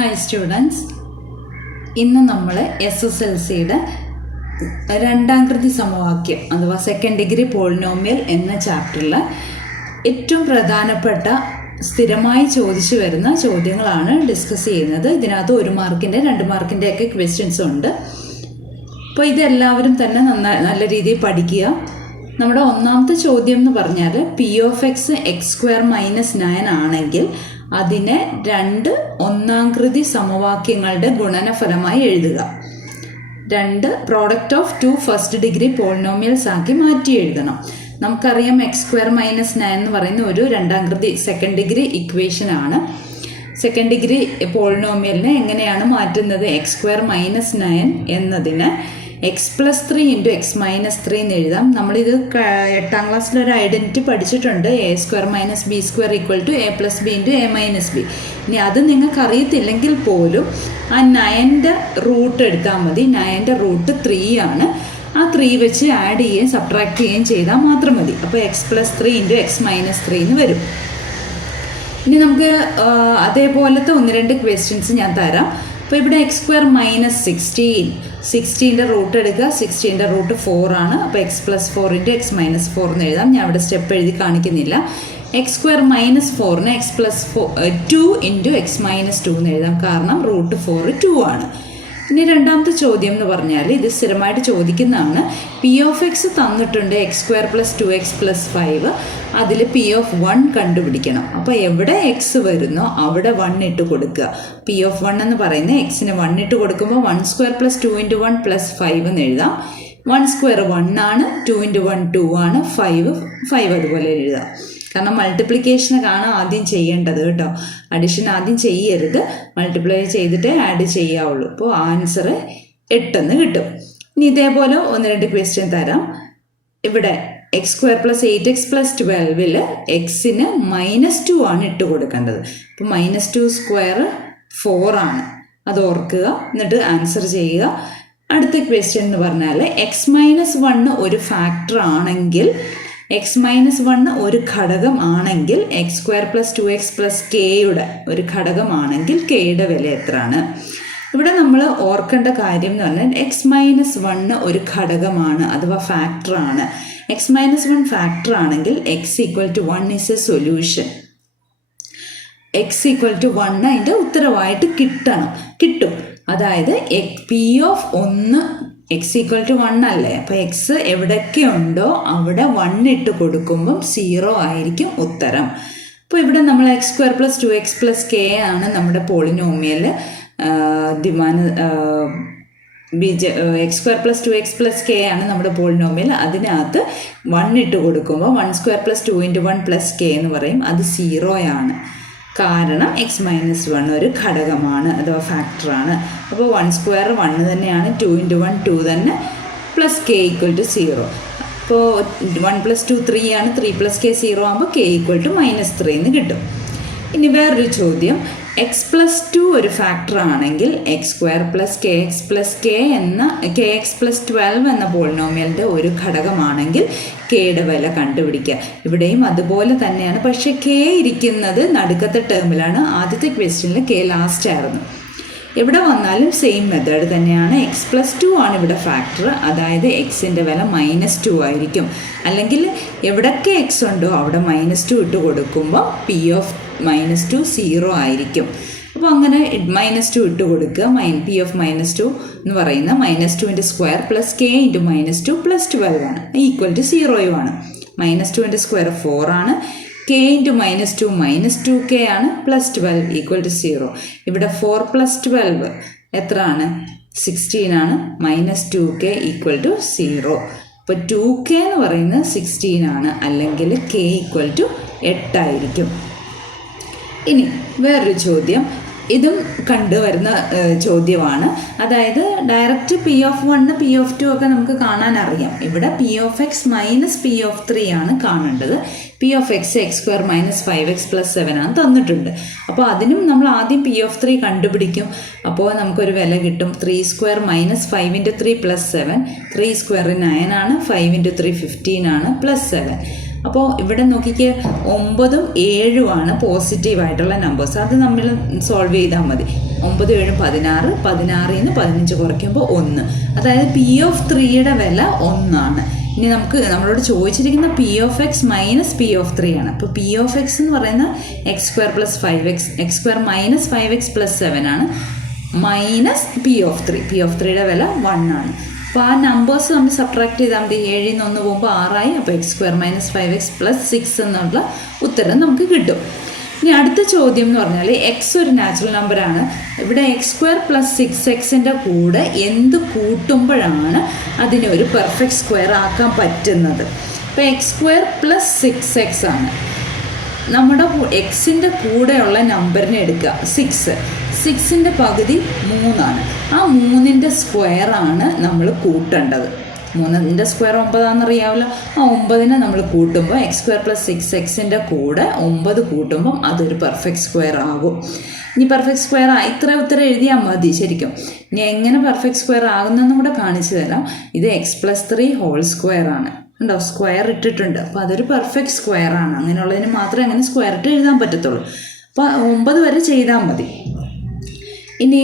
Hi students, ഇന്ന് നമ്മൾ SSLCയുടെ രണ്ടാംകൃതി സമവാക്യം അഥവാ സെക്കൻഡ് ഡിഗ്രി പോളിനോമിയൽ എന്ന ചാപ്റ്ററിൽ ഏറ്റവും പ്രധാനപ്പെട്ട സ്ഥിരമായി ചോദിച്ചു വരുന്ന ചോദ്യങ്ങളാണ് ഡിസ്കസ് ചെയ്യുന്നത്. ഇതിനകത്ത് 1 മാർക്കിൻ്റെ 2 മാർക്കിൻ്റെ ഒക്കെ ക്വസ്റ്റ്യൻസ് ഉണ്ട്. അപ്പോൾ ഇതെല്ലാവരും തന്നെ നല്ല രീതിയിൽ പഠിക്കുക. നമ്മുടെ ഒന്നാമത്തെ ചോദ്യം എന്ന് പറഞ്ഞാൽ P(x) x² - 9 ആണെങ്കിൽ അതിനെ 2 ഒന്നാംകൃതി സമവാക്യങ്ങളുടെ ഗുണനഫലമായി എഴുതുക. 2 product of 2 first degree polynomials ആക്കി മാറ്റി എഴുതണം. നമുക്കറിയാം x² - 9 എന്ന് പറയുന്ന ഒരു രണ്ടാംകൃതി സെക്കൻഡ് ഡിഗ്രി ഇക്വേഷൻ ആണ്. സെക്കൻഡ് ഡിഗ്രി പോളിനോമിയലിനെ എങ്ങനെയാണ് മാറ്റുന്നത്? x² - 9 എന്നതിന് x+3 × x - 3 എന്ന് എഴുതാം. നമ്മളിത് 8ാം ക്ലാസ്സിലൊരു ഐഡൻറ്റിറ്റി പഠിച്ചിട്ടുണ്ട്. a² - b² = a + b × a - b. ഇനി അത് നിങ്ങൾക്ക് അറിയത്തില്ലെങ്കിൽ പോലും ആ 9ൻ്റെ റൂട്ട് എടുത്താൽ മതി. 9ൻ്റെ റൂട്ട് 3 ആണ്. ആ 3 വെച്ച് ആഡ് ചെയ്യുകയും സബ്ട്രാക്ട് ചെയ്യുകയും ചെയ്താൽ മാത്രം മതി. അപ്പോൾ x+3 × x - 3 എന്ന് വരും. ഇനി നമുക്ക് അതേപോലത്തെ 1-2 ക്വസ്റ്റ്യൻസ് ഞാൻ തരാം. അപ്പോൾ ഇവിടെ x² - 16ൻ്റെ റൂട്ട് എടുക്കുക. 16ൻ്റെ റൂട്ട് 4 ആണ്. അപ്പോൾ x+4 × x - 4 എന്ന് എഴുതാം. ഞാൻ ഇവിടെ സ്റ്റെപ്പ് എഴുതി കാണിക്കുന്നില്ല. x² - 4ന് x+2 × x - 2 എന്ന് എഴുതാം. കാരണം റൂട്ട് 4 2 ആണ്. ഇനി രണ്ടാമത്തെ ചോദ്യം എന്ന് പറഞ്ഞാൽ ഇത് സ്ഥിരമായിട്ട് ചോദിക്കുന്നതാണ്. P(x) തന്നിട്ടുണ്ട് x² + 2x + 5. അതിൽ P(1) കണ്ടുപിടിക്കണം. അപ്പോൾ എവിടെ x വരുന്നോ അവിടെ 1 ഇട്ട് കൊടുക്കുക. P(1) എന്ന് പറയുന്നത് എക്സിന് 1 ഇട്ട് കൊടുക്കുമ്പോൾ 1² + 2 × 1 + 5 എന്ന് എഴുതാം. 1² 1 ആണ്, 2 × 1 2 ആണ്, 5 അതുപോലെ എഴുതാം. കാരണം മൾട്ടിപ്ലിക്കേഷനാണ് ആദ്യം ചെയ്യേണ്ടത് കേട്ടോ. അഡിഷൻ ആദ്യം ചെയ്യരുത്, മൾട്ടിപ്ലൈ ചെയ്തിട്ട് ആഡ് ചെയ്യാവുള്ളൂ. അപ്പോൾ ആൻസർ 8 എന്ന് കിട്ടും. ഇനി ഇതേപോലെ 1-2 ക്വസ്റ്റ്യൻ തരാം. ഇവിടെ x² + 8x + 12ൽ എക്സിന് -2 ആണ് ഇട്ട് കൊടുക്കേണ്ടത്. അപ്പോൾ -2² 4 ആണ്. അത് ഓർക്കുക, എന്നിട്ട് ആൻസർ ചെയ്യുക. അടുത്ത ക്വസ്റ്റ്യൻ എന്ന് പറഞ്ഞാൽ x - 1 ഒരു ഫാക്ടർ ആണെങ്കിൽ, x - 1 ഒരു ഘടകം ആണെങ്കിൽ, x² + 2x + kയുടെ ഒരു ഘടകമാണെങ്കിൽ kയുടെ വില എത്രയാണ്? ഇവിടെ നമ്മൾ ഓർക്കേണ്ട കാര്യം എന്ന് പറഞ്ഞാൽ x - 1 ഒരു ഘടകമാണ് അഥവാ ഫാക്ടറാണ്. x - 1 ഫാക്ടർ ആണെങ്കിൽ x = 1 is a solution. x = 1 അതിൻ്റെ ഉത്തരവായിട്ട് കിട്ടും. അതായത് P(1) x = 1 അല്ലേ? അപ്പോൾ x എവിടെയൊക്കെ ഉണ്ടോ അവിടെ 1 ഇട്ട് കൊടുക്കുമ്പം 0 ആയിരിക്കും ഉത്തരം. അപ്പോൾ ഇവിടെ നമ്മൾ x² + 2x + k ആണ് നമ്മുടെ പോളിനോമിയൽ. x² + 2x + k ആണ് നമ്മുടെ പോളിനോമിയൽ. അതിനകത്ത് 1 ഇട്ട് കൊടുക്കുമ്പോൾ 1² + 2 × 1 + k എന്ന് പറയും. അത് 0 ആണ്. കാരണം x - 1 ഒരു ഘടകമാണ് അഥവാ ഫാക്ടറാണ്. അപ്പോൾ 1² 1 തന്നെയാണ്, 2 × 1 2 തന്നെ, പ്ലസ് k = 0. അപ്പോൾ 1 + 2 3 ആണ്, 3 + k 0 ആകുമ്പോൾ k = -3 എന്ന് കിട്ടും. ഇനി വേറൊരു ചോദ്യം, x+2 ഒരു ഫാക്ടർ ആണെങ്കിൽ x² + kx + kx + 12 എന്ന പോളിനോമിയലിൻ്റെ ഒരു ഘടകമാണെങ്കിൽ kയുടെ വില കണ്ടുപിടിക്കുക. ഇവിടെയും അതുപോലെ തന്നെയാണ്. പക്ഷേ k ഇരിക്കുന്നത് നടുക്കത്തെ ടേമിലാണ്. ആദ്യത്തെ ക്വസ്റ്റ്യനിൽ k ലാസ്റ്റ് ആയിരുന്നു. ഇവിടെ വന്നാലും സെയിം മെത്തേഡ് തന്നെയാണ്. x+2 ആണ് ഇവിടെ ഫാക്ടർ. അതായത് എക്സിൻ്റെ വില -2 ആയിരിക്കും. അല്ലെങ്കിൽ എവിടൊക്കെ എക്സ് ഉണ്ടോ അവിടെ -2 ഇട്ട് കൊടുക്കുമ്പോൾ P(-2) 0 ആയിരിക്കും. അപ്പോൾ അങ്ങനെ -2 ഇട്ട് കൊടുക്കുക. P(-2) എന്ന് പറയുന്ന -2ൻ്റെ സ്ക്വയർ + k × -2 + 12 ആണ്, = 0 ആണ്. -2ൻ്റെ സ്ക്വയർ 4 ആണ്, k × -2 -2k ആണ്, +12 = 0. ഇവിടെ 4 + 12 എത്ര ആണ്? 16 ആണ്. -2k = 0. അപ്പോൾ 2k എന്ന് പറയുന്നത് 16 ആണ്, അല്ലെങ്കിൽ k = 8 ആയിരിക്കും. ഇനി വേറൊരു ചോദ്യം, ഇതും കണ്ടുവരുന്ന ചോദ്യമാണ്. അതായത് ഡയറക്റ്റ് P(1) P(2) ഒക്കെ നമുക്ക് കാണാൻ അറിയാം. ഇവിടെ P(x) - P(3) ആണ് കാണേണ്ടത്. P(x) x² - 5x + 7 ആണ് തന്നിട്ടുണ്ട്. അപ്പോൾ അതിനും നമ്മൾ ആദ്യം P(3) കണ്ടുപിടിക്കും. അപ്പോൾ നമുക്കൊരു വില കിട്ടും. 3² - 5 × 3 + 7. 3² 9 ആണ്, 5 × 3 15 ആണ്, +7. അപ്പോൾ ഇവിടെ നോക്കിക്ക് 9ഉം 7ഉമാണ് പോസിറ്റീവായിട്ടുള്ള നമ്പേഴ്സ്. അത് നമ്മൾ സോൾവ് ചെയ്താൽ മതി. 9, 7, 16, 16ൽ നിന്ന് 15 കുറയ്ക്കുമ്പോൾ 1. അതായത് P(3)യുടെ വില 1 ഇനി നമുക്ക് നമ്മളോട് ചോദിച്ചിരിക്കുന്ന P(x) - P(3) ആണ്. അപ്പോൾ P(x) എന്ന് പറയുന്നത് x² + 5x, x² - 5x + 7 ആണ്, മൈനസ് P(3). P(3)യുടെ വില 1 അപ്പോൾ ആ നമ്പേഴ്സ് നമ്മൾ സബ്ട്രാക്ട് ചെയ്താൽ മതി. 7ൽ നിന്ന് 1 പോകുമ്പോൾ 6 അപ്പോൾ x² - 5x + 6 എന്നുള്ള ഉത്തരം നമുക്ക് കിട്ടും. ഇനി അടുത്ത ചോദ്യം എന്ന് പറഞ്ഞാൽ എക്സ് ഒരു നാച്ചുറൽ നമ്പറാണ്. ഇവിടെ x² + 6xൻ്റെ കൂടെ എന്ത് കൂട്ടുമ്പോഴാണ് അതിനെ ഒരു പെർഫെക്റ്റ് സ്ക്വയർ ആക്കാൻ പറ്റുന്നത്? ഇപ്പോൾ x² + 6x ആണ്. നമ്മുടെ എക്സിൻ്റെ കൂടെയുള്ള നമ്പറിനെ എടുക്കുക 6. 6ൻ്റെ പകുതി 3 ആണ്. ആ 3ൻ്റെ സ്ക്വയറാണ് നമ്മൾ കൂട്ടേണ്ടത്. 3ൻ്റെ സ്ക്വയർ 9 ആണെന്നറിയാമല്ലോ. ആ 9നെ നമ്മൾ കൂട്ടുമ്പോൾ x² + 6xൻ്റെ കൂടെ 9 കൂട്ടുമ്പം അതൊരു പെർഫെക്റ്റ് സ്ക്വയർ ആകും. ഇനി പെർഫെക്റ്റ് സ്ക്വയർ ഇത്ര ഉത്തരം എഴുതിയാൽ മതി ശരിക്കും. ഇനി എങ്ങനെ പെർഫെക്റ്റ് സ്ക്വയർ ആകുന്നതെന്നും കൂടെ കാണിച്ചു തരാം. ഇത് x+3² ആണ്. ഉണ്ടോ, സ്ക്വയർ ഇട്ടിട്ടുണ്ട്. അപ്പോൾ അതൊരു പെർഫെക്റ്റ് സ്ക്വയർ ആണ്. അങ്ങനെയുള്ളതിന് മാത്രമേ അങ്ങനെ സ്ക്വയർ ഇട്ട് എഴുതാൻ പറ്റത്തുള്ളൂ. അപ്പോൾ 9 വരെ ചെയ്താൽ മതി. ഇനി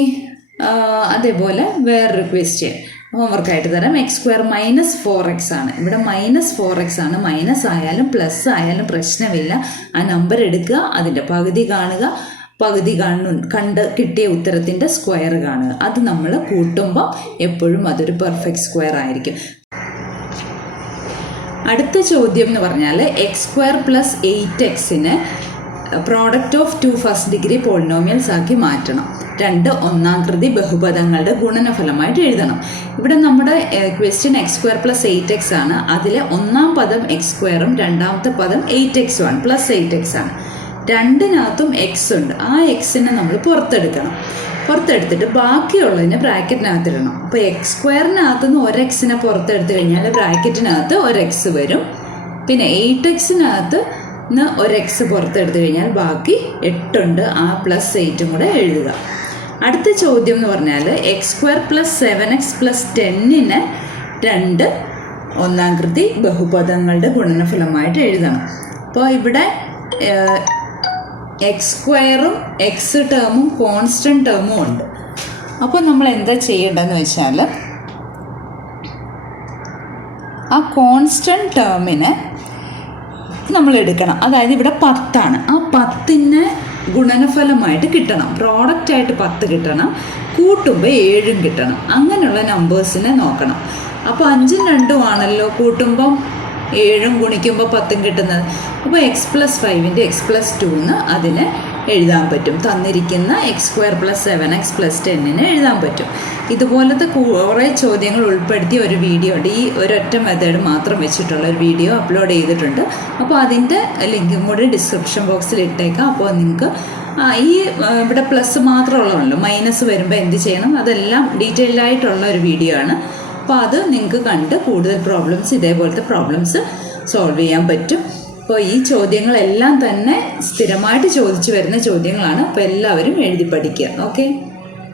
അതേപോലെ വേറൊരു ക്വസ്റ്റ്യൻ ഹോംവർക്കായിട്ട് തരാം. x² - 4x ആണ്. ഇവിടെ -4x ആണ്. മൈനസ് ആയാലും പ്ലസ് ആയാലും പ്രശ്നമില്ല. ആ നമ്പർ എടുക്കുക, അതിൻ്റെ പകുതി കാണുക, പകുതി കണ്ട് കിട്ടിയ ഉത്തരത്തിൻ്റെ സ്ക്വയർ കാണുക. അത് നമ്മൾ കൂട്ടുമ്പോൾ എപ്പോഴും അതൊരു പെർഫെക്റ്റ് സ്ക്വയർ ആയിരിക്കും. അടുത്ത ചോദ്യം എന്ന് പറഞ്ഞാൽ x² + 8x product of 2 first degree polynomials ആക്കി മാറ്റണം. 2 ഒന്നാംകൃതി ബഹുപദങ്ങളുടെ ഗുണനഫലമായിട്ട് എഴുതണം. ഇവിടെ നമ്മുടെ ക്വസ്റ്റ്യൻ x² + 8x ആണ്. അതിലെ ഒന്നാം പദം x²ഉം രണ്ടാമത്തെ പദം 8x ആണ്, +8x ആണ്. രണ്ടിനകത്തും x ഉണ്ട്. ആ എക്സിനെ നമ്മൾ പുറത്തെടുത്തിട്ട് ബാക്കിയുള്ളതിനെ ബ്രാക്കറ്റിനകത്ത് ഇടണം. അപ്പോൾ x²-നകത്തുനിന്ന് 1xനെ പുറത്തെടുത്ത് കഴിഞ്ഞാൽ ബ്രാക്കറ്റിനകത്ത് 1x വരും. പിന്നെ 8x-നകത്ത് 1x പുറത്തെടുത്ത് കഴിഞ്ഞാൽ ബാക്കി 8 ഉണ്ട്. ആ +8ഉം കൂടെ എഴുതുക. അടുത്ത ചോദ്യം എന്ന് പറഞ്ഞാൽ x² + 7x + 10നെ 2 ഒന്നാംകൃതി ബഹുപദങ്ങളുടെ ഗുണനഫലമായിട്ട് എഴുതണം. അപ്പോൾ ഇവിടെ x²ഉം x ടേമും കോൺസ്റ്റൻറ്റ് ടേമും ഉണ്ട്. അപ്പോൾ നമ്മൾ എന്താ ചെയ്യേണ്ടതെന്ന് വെച്ചാൽ ആ കോൺസ്റ്റൻറ്റ് ടേമിനെ നമ്മൾ എടുക്കണം. അതായത് ഇവിടെ 10 ആണ്. ആ 10നെ ഗുണനഫലമായിട്ട് കിട്ടണം. പ്രോഡക്റ്റായിട്ട് 10 കിട്ടണം, കൂട്ടുമ്പോൾ 7ഉം കിട്ടണം. അങ്ങനെയുള്ള നമ്പേഴ്സിനെ നോക്കണം. അപ്പോൾ 5ഉം 2ഉം ആണല്ലോ കൂട്ടുമ്പം 7ഉം ഗുണിക്കുമ്പോൾ 10ഉം കിട്ടുന്നത്. അപ്പോൾ x+5ൻ്റെ x+2 അതിനെ എഴുതാൻ പറ്റും. തന്നിരിക്കുന്ന x² + 7x + 10നെ എഴുതാൻ പറ്റും. ഇതുപോലത്തെ കുറേ ചോദ്യങ്ങൾ ഉൾപ്പെടുത്തിയ ഒരു വീഡിയോ ഉണ്ട്. ഈ ഒരൊറ്റ മെത്തേഡ് മാത്രം വെച്ചിട്ടുള്ള ഒരു വീഡിയോ അപ്ലോഡ് ചെയ്തിട്ടുണ്ട്. അപ്പോൾ അതിൻ്റെ ലിങ്കും കൂടി ഡിസ്ക്രിപ്ഷൻ ബോക്സിൽ ഇട്ടേക്കാം. അപ്പോൾ നിങ്ങൾക്ക് ഈ ഇവിടെ പ്ലസ് മാത്രമുള്ളതാണല്ലോ, മൈനസ് വരുമ്പോൾ എന്ത് ചെയ്യണം അതെല്ലാം ഡീറ്റെയിൽഡ് ആയിട്ടുള്ള ഒരു വീഡിയോ ആണ്. അപ്പോൾ അത് നിങ്ങൾക്ക് കണ്ട് കൂടുതൽ പ്രോബ്ലംസ്, ഇതേപോലത്തെ പ്രോബ്ലംസ് സോൾവ് ചെയ്യാൻ പറ്റും. അപ്പോൾ ഈ ചോദ്യങ്ങളെല്ലാം തന്നെ സ്ഥിരമായിട്ട് ചോദിച്ചു വരുന്ന ചോദ്യങ്ങളാണ്. അപ്പോൾ എല്ലാവരും എഴുതി പഠിക്കുക. ഓക്കെ.